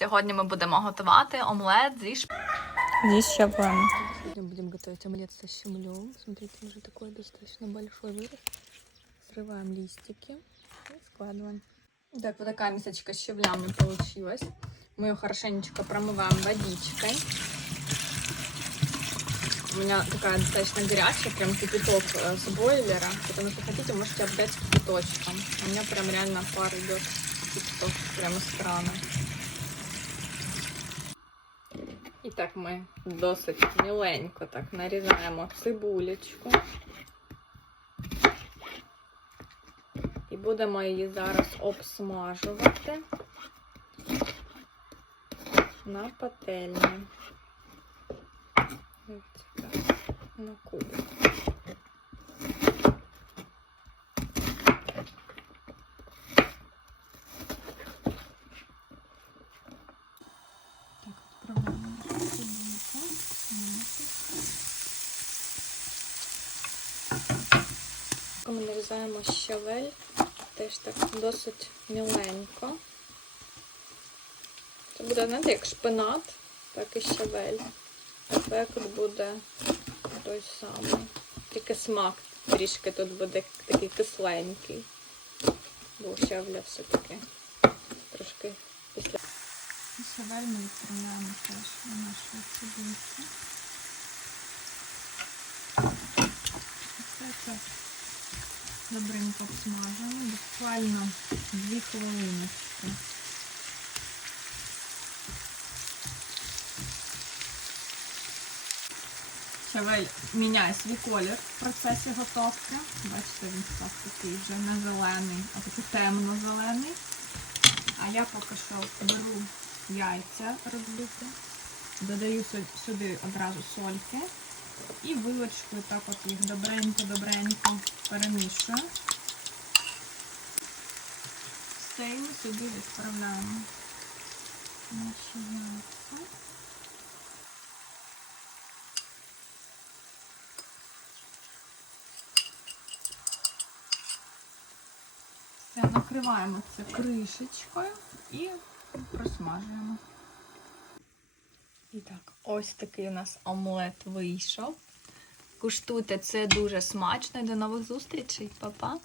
Сьогодні ми будемо готувати омлет зі шп... Зі щавлем. Сегодня будем готовить омлет со щемлем. Смотрите, уже такой достаточно большой вырос. Срываем листики и складываем. Так, вот такая мисочка с щавлями получилась. Мы ее хорошенечко промываем водичкой. У меня такая достаточно горячая, прям кипяток э, с бойлера. Потому что хотите, можете обдать кипяточком. У меня прям реально пар идет кипяток прямо из крана. І так ми досить міленько так нарізаємо цибулечку. І будемо її зараз обсмажувати на пательні. На кубик. Ми нарізаємо щавель, теж так досить міленько. Це буде, знаєте, як шпинат, так і щавель. Ефект буде той самий. Тільки смак трішки тут буде такий кисленький. Бо щавля все-таки трошки після. Щавель ми відправляємо теж на нашу цибульку. Це добренько обсмажуємо, буквально 2 хвилиночки. Щавель міняє свій колір в процесі готовки. Бачите, він став такий вже не зелений, а такий темно-зелений. А я поки що беру яйця розбиті, додаю сю- сюди одразу сольки і вилочкою так от їх добренько-добренько перемішую. Все, і ми сюди відправляємо наші яйця. Все, накриваємо це кришечкою і просмажуємо. І так, ось такий у нас омлет вийшов. Куштуйте, це дуже смачно. І До нових зустрічей, Па-па!